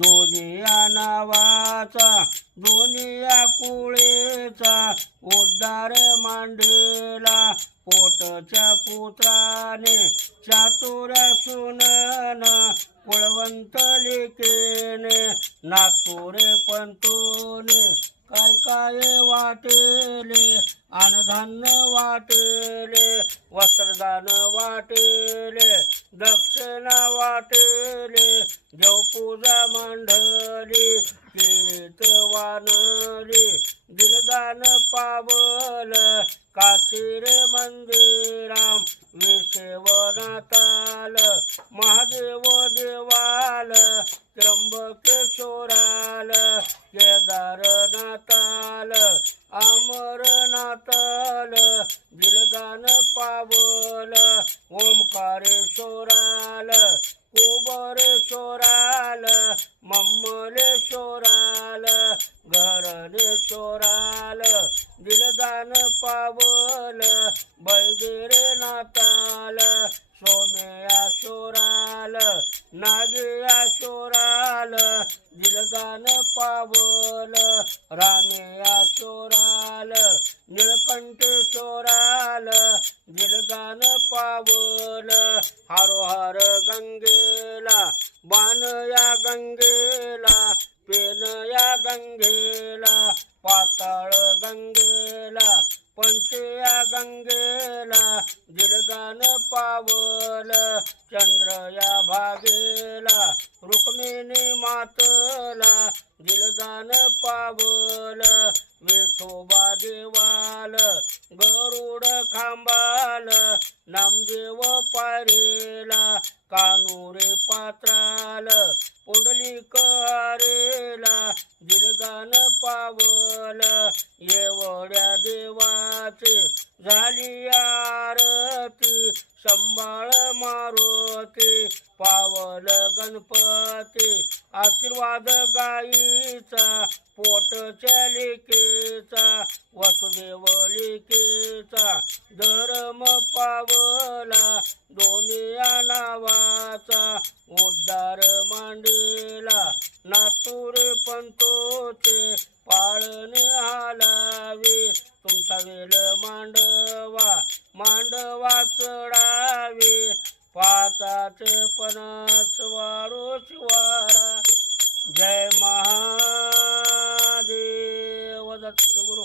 दोनिया नावाचा दोनिया कुळेचा उद्धार मांडला पोटच्या पुत्राने चातुर सुनन कुळवंत लिकेने नातुरे पंतोने काय काय वाटेले अन्नधान्य वाटेले वस्त्रदान वाटेले दक्षिणा वाटेले देवपूजा मंडळी किरीट वानली दिलदान पावल काशीर मंदिराम विषेवनाताल महादेव देवाल त्र्यंबकेश्वराल केदारनाथाल अमरनाथाल दिलदान पावल ओंकारेश्वराल कुबरेश्वराल मम्मलेश्वराल घरणेश्वराल दिलदान पावल बैदिरनाथाल सोमेश्वराल नागेश्वराल दिलदान पावल रामेश्वराल निळकंठेश्वराल दिलदान पावल हरोहर गंगेला बाणया गंगेला पेनया गंगेला पाताळ गंगेला पंचया गंगेला दिलदान पावल चंद्रया भागेला रुक्मिणी मातला दिलदान पावल विठोबा देवाल गरुड खांबाल नामदेव पारेला कानुरे पात्राल पुंडलिक हरेला दिलदान पावल येवड्या देवाचे झाली आरती संभाळ मारुती पावल गणपती आशीर्वाद गाईचा पोटच्या लिकेचा वसुदेव लिकेचा धर्म पावला दोनिया नावाचा उद्धार मांडला नातुरे पंतोचे पाळणे हालावे तुमचा वेल मांडवा मांडवा चढावे पाचाचे पणस वारो शिवारा जय महादेव दत्त गुरु।